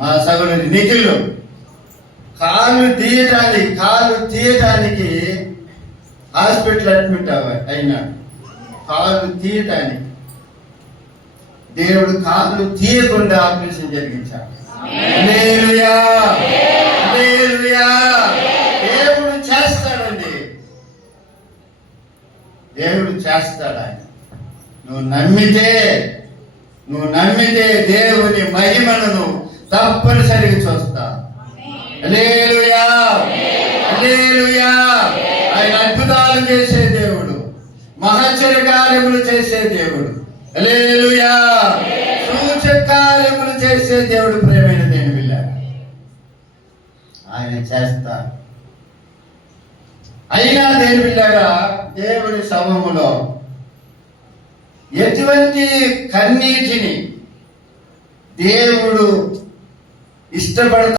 మా సగుడు నిధులు కాలు తీయటానికి హాస్పిటల్ అడ్మిట్ అయినాడు. కాలు తీయటానికి దేవుడు కాలు తీయకుండా ఆపరేషన్ జరిగించాడు. హల్లెలూయా, హల్లెలూయా. దేవుడు చేస్తాడండి, దేవుడు చేస్తాడు. ఆయన నువ్వు నమ్మితే దేవుని మహిమను తప్పనిసరిగా చూస్తావు. హల్లెలూయా, హల్లెలూయా. ఆయన అద్భుతాలు చేసే దేవుడు, మహత్కార్యములు కార్యములు చేసే దేవుడు. హల్లెలూయా, సూచక కార్యములు చేసే దేవుడు. ప్రేమైన దేవుని బిడ్డలారా, ఆయన చేస్తారు. అయినా దేవుని బిడ్డలారా, దేవుని సమూహంలో ఎటువంటి కన్నీటిని దేవుడు ఇష్టపడతాడు.